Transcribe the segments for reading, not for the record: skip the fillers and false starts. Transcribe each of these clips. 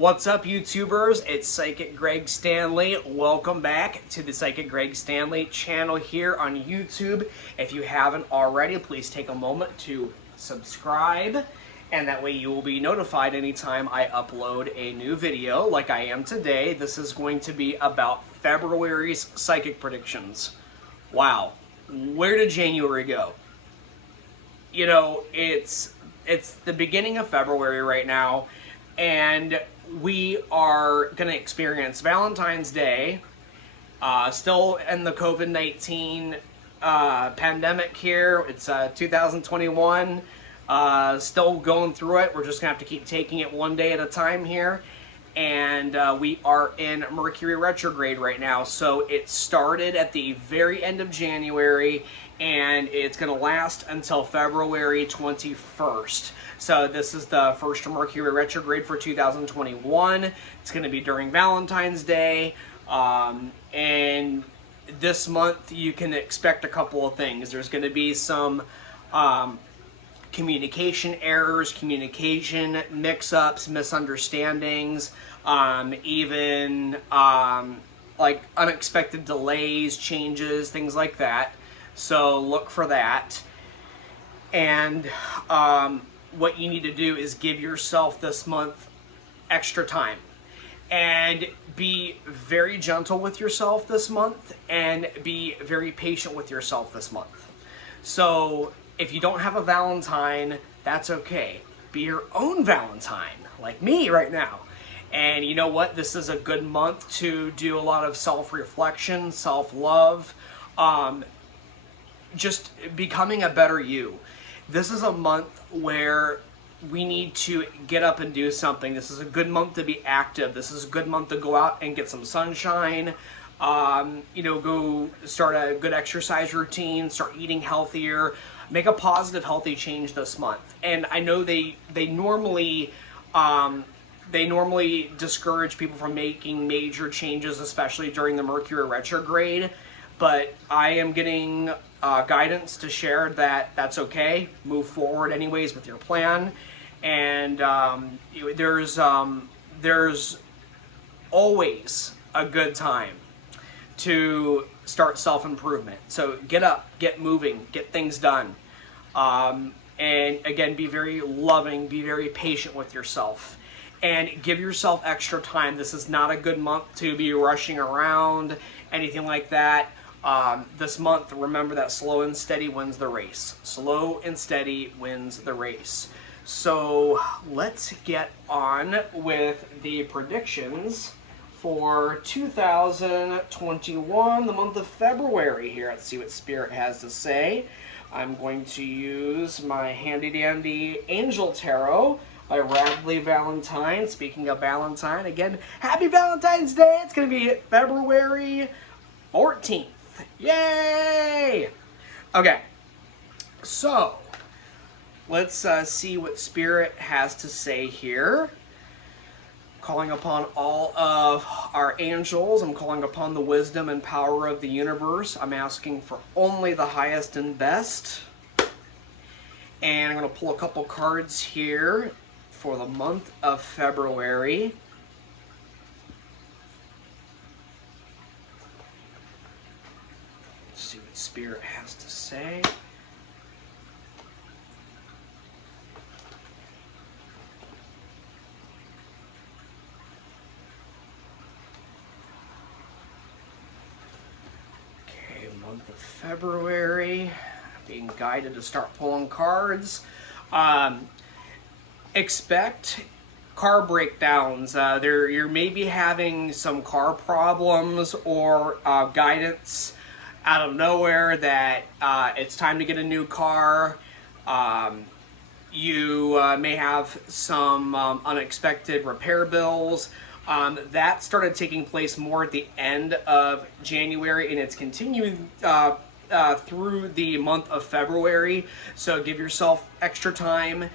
What's up, YouTubers? It's Psychic Greg Stanley. Welcome back to the Psychic Greg Stanley channel here on YouTube. If you haven't already, please take a moment to subscribe, and that way you will be notified anytime I upload a new video like I am today. This is going to be about February's psychic predictions. Wow, where did January go? You know, it's the beginning of February right now, and we are going to experience Valentine's Day, still in the COVID-19 pandemic here. It's 2021, still going through it. We're just going to have to keep taking it one day at a time here. And we are in Mercury Retrograde right now. So it started at the very end of January, and it's going to last until February 21st. So this is the first Mercury Retrograde for 2021. It's going to be during Valentine's Day. And this month you can expect a couple of things. There's going to be some communication errors, communication mix-ups, misunderstandings, even like unexpected delays, changes, things like that. So look for that. And what you need to do is give yourself this month extra time. And be very gentle with yourself this month, and be very patient with yourself this month. So if you don't have a Valentine, that's okay. Be your own Valentine, like me right now. And you know what? This is a good month to do a lot of self-reflection, self-love, just becoming a better you. This is a month where we need to get up and do something. This is a good month to be active. This is a good month to go out and get some sunshine. You know, go start a good exercise routine, start eating healthier, make a positive, healthy change this month. And I know they normally discourage people from making major changes, especially during the Mercury retrograde. But I am getting guidance to share that that's okay. Move forward anyways with your plan. And there's always a good time to start self-improvement. So get up, get moving, get things done. And again, be very loving, be very patient with yourself, and give yourself extra time. This is not a good month to be rushing around, anything like that. This month, remember that slow and steady wins the race. Slow and steady wins the race. So let's get on with the predictions for 2021, the month of February here. Let's see what Spirit has to say. I'm going to use my handy-dandy Angel Tarot by Radley Valentine. Speaking of Valentine, again, happy Valentine's Day. It's going to be February 14th. Yay! Okay, so let's see what Spirit has to say here. Calling upon all of our angels. I'm calling upon the wisdom and power of the universe. I'm asking for only the highest and best. And I'm going to pull a couple cards here for the month of February. Let's see what Spirit has to say. Month of February, being guided to start pulling cards. Expect car breakdowns. You may be having some car problems, or guidance out of nowhere that it's time to get a new car. You may have some unexpected repair bills. That started taking place more at the end of January, and it's continuing through the month of February. So give yourself extra time.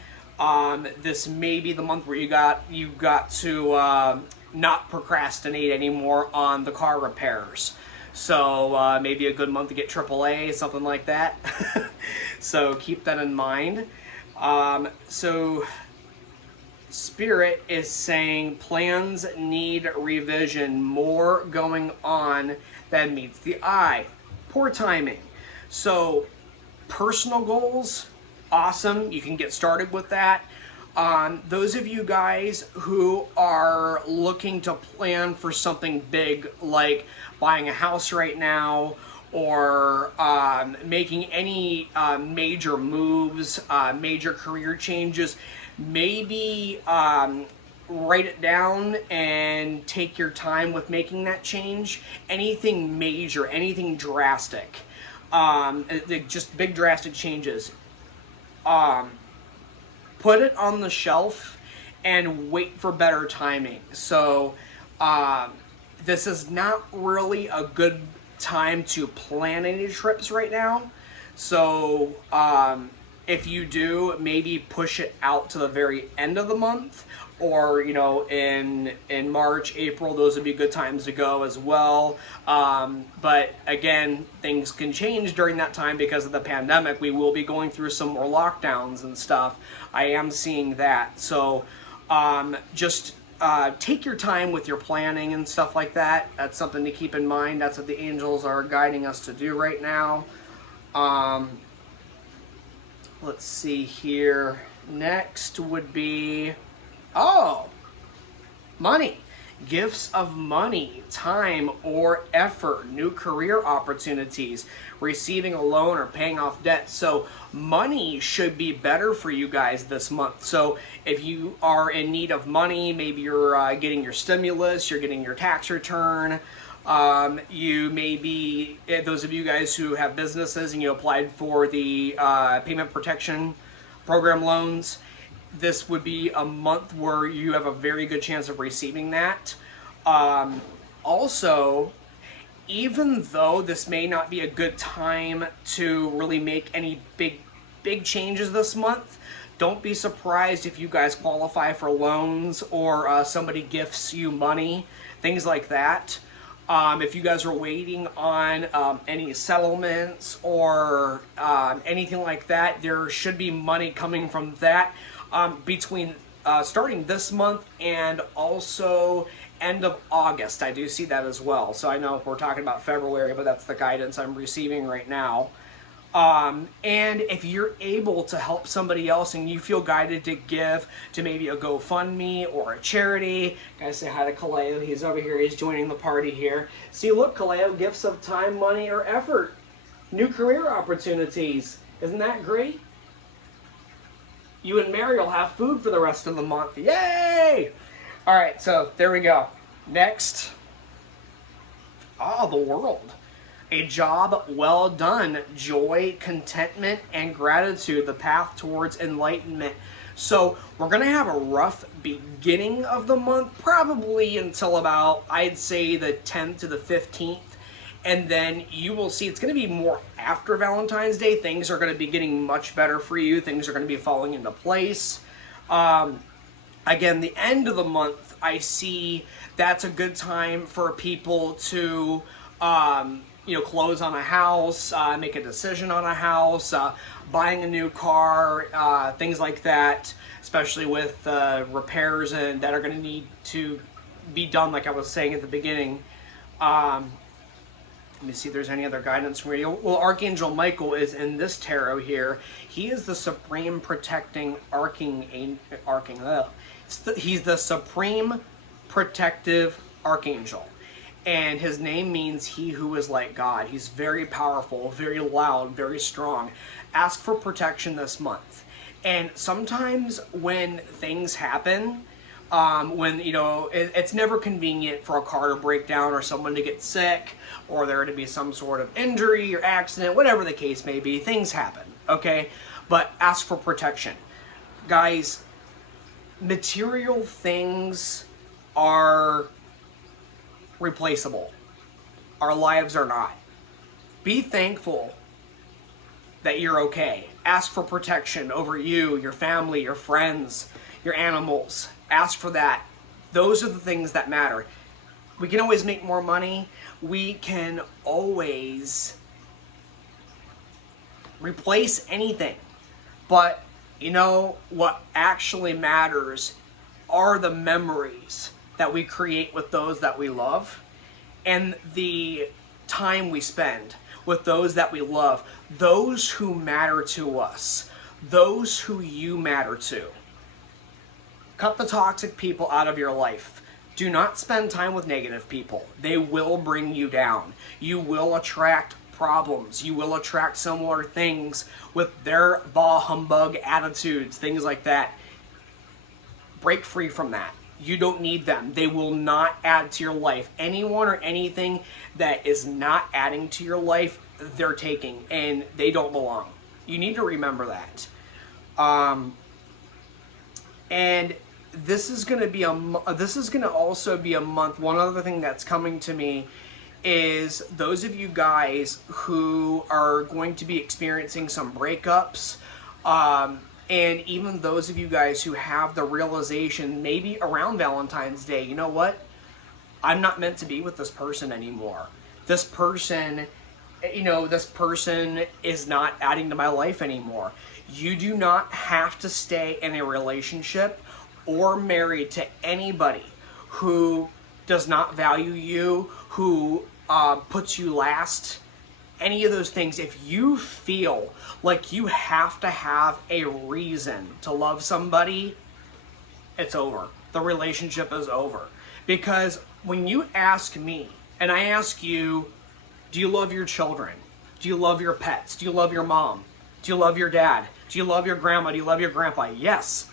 This may be the month where you got to not procrastinate anymore on the car repairs. So maybe a good month to get AAA, something like that. So keep that in mind. So Spirit is saying plans need revision, more going on than meets the eye. Poor timing. So personal goals, awesome. You can get started with that. Those of you guys who are looking to plan for something big, like buying a house right now, or making any major moves, major career changes, maybe write it down and take your time with making that change. Anything major, anything drastic, just big drastic changes. Put it on the shelf and wait for better timing. So this is not really a good time to plan any trips right now. So if you do, maybe push it out to the very end of the month, or in March, April, those would be good times to go as well. But again, things can change during that time because of the pandemic. We will be going through some more lockdowns and stuff. I am seeing that. So just take your time with your planning and stuff like that. That's something to keep in mind. That's what the angels are guiding us to do right now. Let's see here. Next would be, money. Gifts of money, time, or effort, new career opportunities, receiving a loan or paying off debt. So money should be better for you guys this month. So if you are in need of money, maybe you're getting your stimulus, you're getting your tax return, you may be, those of you guys who have businesses and you applied for the payment protection program loans, this would be a month where you have a very good chance of receiving that. Also, even though this may not be a good time to really make any big changes this month, don't be surprised if you guys qualify for loans or somebody gifts you money, things like that. If you guys are waiting on any settlements or anything like that, there should be money coming from that between starting this month and also end of August. I do see that as well. So I know we're talking about February, but that's the guidance I'm receiving right now. And if you're able to help somebody else and you feel guided to give to maybe a GoFundMe or a charity, guys, say hi to Kaleo. He's over here. He's joining the party here. See, look, Kaleo, gifts of time, money, or effort. New career opportunities. Isn't that great? You and Mary will have food for the rest of the month. Yay! All right, so there we go. Next. The world. A job well done, joy, contentment, and gratitude, the path towards enlightenment. So we're going to have a rough beginning of the month, probably until about, I'd say, the 10th to the 15th. And then you will see it's going to be more after Valentine's Day. Things are going to be getting much better for you. Things are going to be falling into place. Again, the end of the month, I see that's a good time for people to close on a house, make a decision on a house, buying a new car, things like that, especially with repairs and that are going to need to be done, like I was saying at the beginning. Let me see if there's any other guidance for you. Well, Archangel Michael is in this tarot here. He is the supreme protecting he's the supreme protective archangel. And his name means he who is like God. He's very powerful, very loud, very strong. Ask for protection this month. And sometimes when things happen, when, it's never convenient for a car to break down or someone to get sick or there to be some sort of injury or accident, whatever the case may be, things happen, okay? But ask for protection. Guys, material things are replaceable. Our lives are not. Be thankful that you're okay. Ask for protection over you, your family, your friends, your animals. Ask for that. Those are the things that matter. We can always make more money. We can always replace anything. But you know what actually matters are the memories that we create with those that we love, and the time we spend with those that we love, those who matter to us, those who you matter to. Cut the toxic people out of your life. Do not spend time with negative people. They will bring you down. You will attract problems. You will attract similar things with their bah humbug attitudes, things like that. Break free from that. You don't need them. They will not add to your life. Anyone or anything that is not adding to your life, they're taking, and they don't belong. You need to remember that. And this is going to be also be a month. One other thing that's coming to me is those of you guys who are going to be experiencing some breakups, and even those of you guys who have the realization maybe around Valentine's Day, you know what? I'm not meant to be with this person anymore. This person is not adding to my life anymore. You do not have to stay in a relationship or married to anybody who does not value you, who puts you last, any of those things. If you feel like you have to have a reason to love somebody, it's over. The relationship is over. Because when you ask me, and I ask you, do you love your children? Do you love your pets? Do you love your mom? Do you love your dad? Do you love your grandma? Do you love your grandpa? Yes.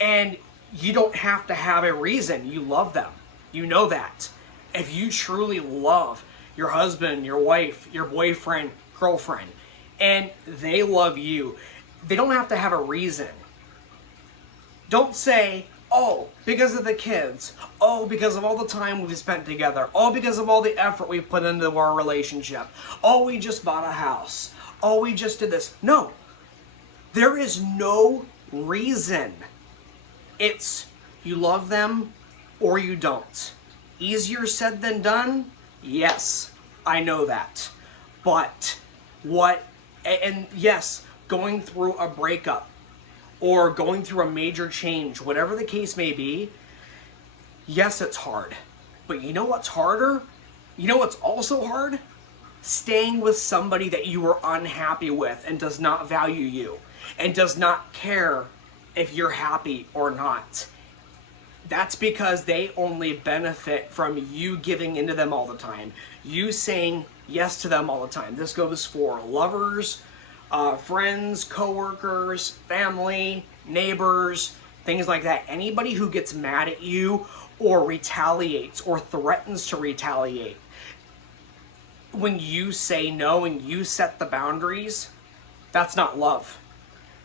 And you don't have to have a reason. You love them. You know that. If you truly love your husband, your wife, your boyfriend, girlfriend, and they love you, they don't have to have a reason. Don't say, oh, because of the kids. Oh, because of all the time we've spent together. Oh, because of all the effort we've put into our relationship. Oh, we just bought a house. Oh, we just did this. No. There is no reason. It's you love them or you don't. Easier said than done? Yes, I know that. But yes, going through a breakup or going through a major change, whatever the case may be, yes, it's hard. But you know what's harder? You know what's also hard? Staying with somebody that you are unhappy with and does not value you and does not care if you're happy or not. That's because they only benefit from you giving into them all the time. You saying yes to them all the time. This goes for lovers, friends, coworkers, family, neighbors, things like that. Anybody who gets mad at you or retaliates or threatens to retaliate, when you say no and you set the boundaries, that's not love.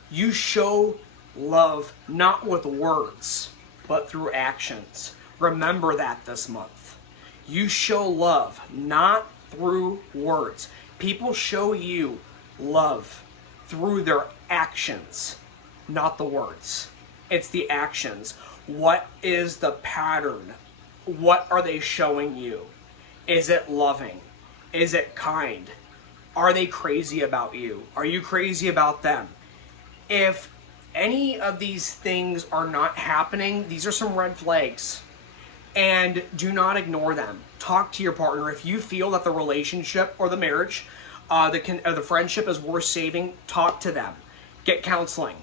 You show love not with words, but through actions. Remember that this month. You show love not through words. People show you love through their actions, not the words. It's the actions. What is the pattern? What are they showing you? Is it loving? Is it kind? Are they crazy about you? Are you crazy about them? If any of these things are not happening, these are some red flags. And do not ignore them. Talk to your partner. If you feel that the relationship or the marriage, the friendship is worth saving, talk to them. Get counseling.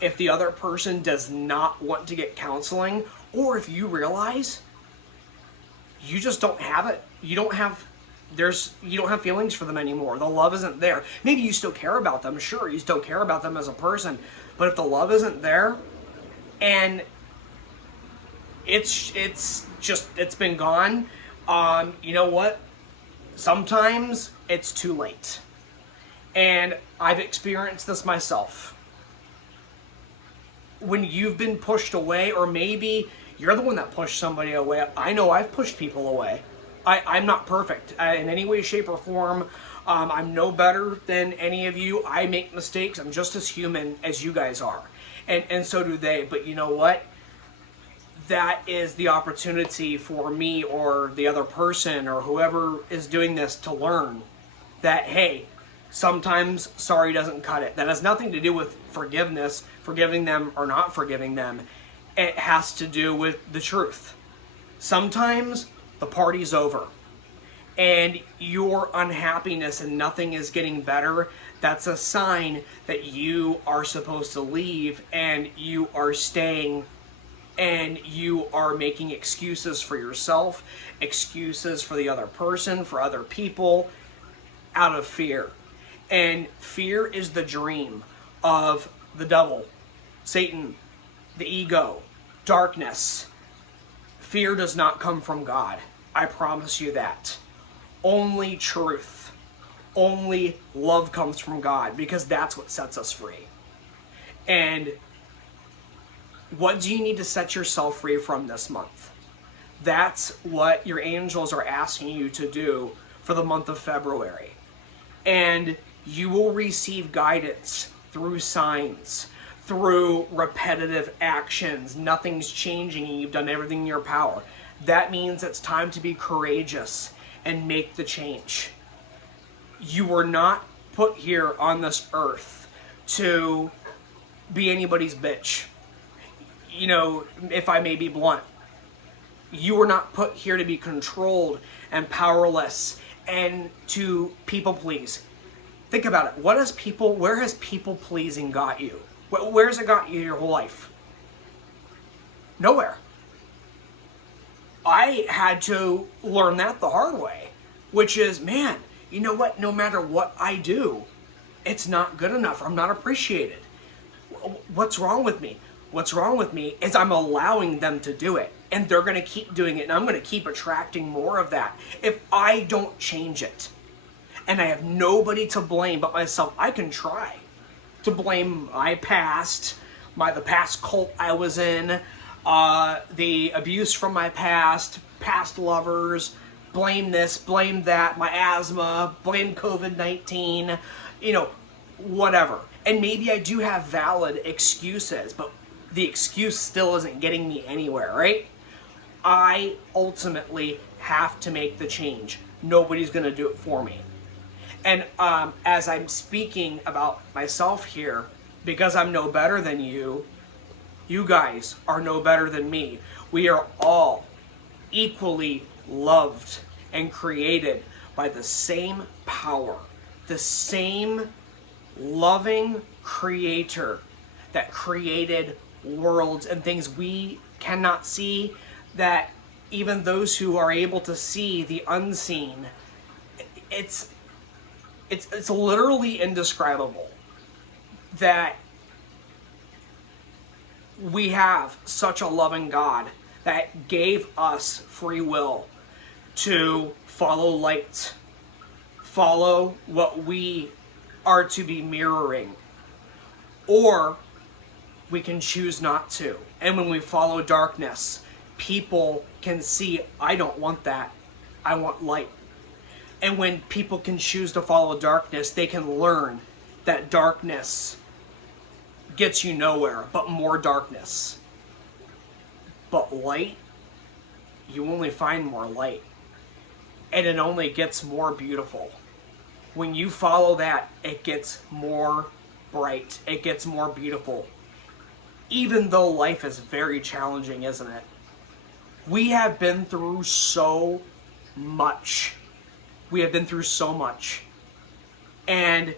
If the other person does not want to get counseling, or if you realize you just don't have it, you don't have feelings for them anymore. The love isn't there. Maybe you still care about them. Sure, you still care about them as a person. But if the love isn't there and it's been gone, you know what? Sometimes it's too late. And I've experienced this myself. When you've been pushed away, or maybe you're the one that pushed somebody away. I know I've pushed people away. I'm not perfect in any way, shape, or form. I'm no better than any of you. I make mistakes. I'm just as human as you guys are. And so do they. But you know what? That is the opportunity for me or the other person or whoever is doing this to learn that, hey, sometimes sorry doesn't cut it. That has nothing to do with forgiveness, forgiving them or not forgiving them. it has to do with the truth. Sometimes the party's over and your unhappiness and nothing is getting better. That's a sign that you are supposed to leave, and you are staying, and you are making excuses for yourself, excuses for the other person, for other people, out of fear. And fear is the dream of the devil, Satan, the ego, darkness. Fear does not come from God. I promise you that. Only truth, only love comes from God, because that's what sets us free. And what do you need to set yourself free from this month? That's what your angels are asking you to do for the month of February. And you will receive guidance through signs, through repetitive actions. Nothing's changing and you've done everything in your power. That means it's time to be courageous and make the change. You were not put here on this earth to be anybody's bitch. You know, if I may be blunt, you were not put here to be controlled and powerless and to people please. Think about it. Where has people pleasing got you? Where's it got you your whole life? Nowhere. I had to learn that the hard way, which is, man, you know what? No matter what I do, it's not good enough. I'm not appreciated. What's wrong with me? What's wrong with me is I'm allowing them to do it, and they're going to keep doing it, and I'm going to keep attracting more of that if I don't change it. And I have nobody to blame but myself. I can try to blame my past, the past cult I was in, the abuse from my past lovers, blame this, blame that, my asthma, blame COVID-19, whatever. And maybe I do have valid excuses, but the excuse still isn't getting me anywhere, right? I ultimately have to make the change. Nobody's going to do it for me. And as I'm speaking about myself here, because I'm no better than you, you guys are no better than me. We are all equally loved and created by the same power, the same loving creator that created worlds and things we cannot see, that even those who are able to see the unseen, it's literally indescribable that we have such a loving God that gave us free will to follow light, follow what we are to be mirroring, or we can choose not to. And when we follow darkness, people can see, I don't want that, I want light. And when people can choose to follow darkness, they can learn that darkness gets you nowhere, but more darkness. But light, you only find more light. And it only gets more beautiful. When you follow that, it gets more bright. It gets more beautiful. Even though life is very challenging, isn't it? We have been through so much. We have been through so much. And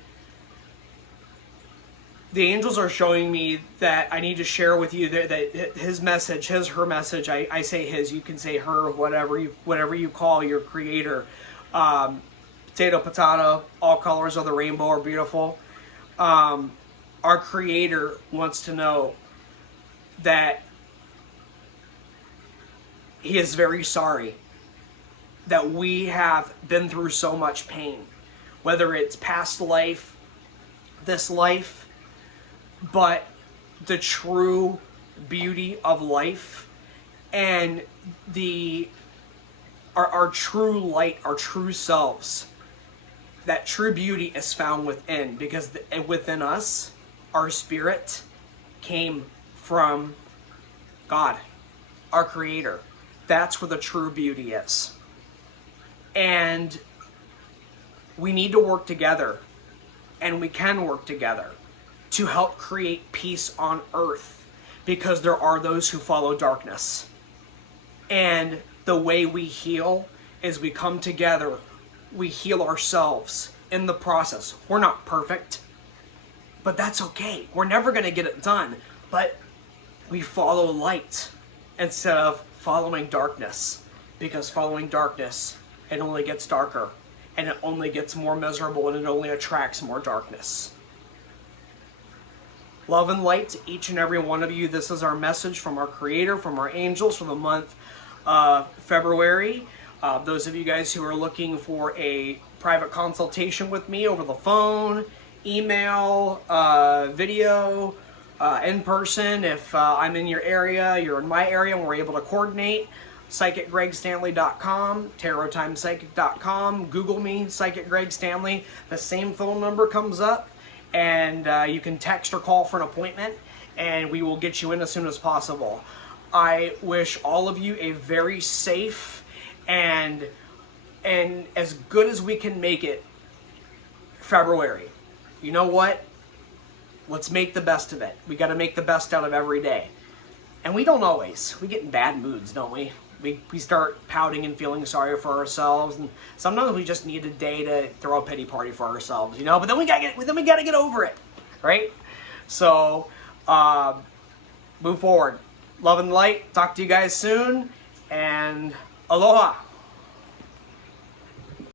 the angels are showing me that I need to share with you that his message, her message, I say his, you can say her, whatever you call your creator. Potato, all colors of the rainbow are beautiful. Our creator wants to know that he is very sorry that we have been through so much pain, whether it's past life, this life, but the true beauty of life and our true light, our true selves, that true beauty is found within, because within us, our spirit came from God, our creator. That's where the true beauty is. And we need to work together, and we can work together to help create peace on earth, because there are those who follow darkness. And the way we heal is we come together, we heal ourselves in the process. We're not perfect, but that's okay. We're never going to get it done, but we follow light instead of following darkness, because following darkness, it only gets darker, and it only gets more miserable, and it only attracts more darkness. Love and light to each and every one of you. This is our message from our Creator, from our angels for the month of February. Those of you guys who are looking for a private consultation with me over the phone, email, video, in person, if I'm in your area, you're in my area, and we're able to coordinate, psychicgregstanley.com, tarottimepsychic.com, Google me, Psychic Greg Stanley. The same phone number comes up, and you can text or call for an appointment, and we will get you in as soon as possible. I wish all of you a very safe and as good as we can make it February. You know what? Let's make the best of it. We got to make the best out of every day. And we don't always. We get in bad moods, don't we? We start pouting and feeling sorry for ourselves, and sometimes we just need a day to throw a pity party for ourselves, you know. But then we gotta get over it, right? So move forward. Love and light. Talk to you guys soon, and aloha.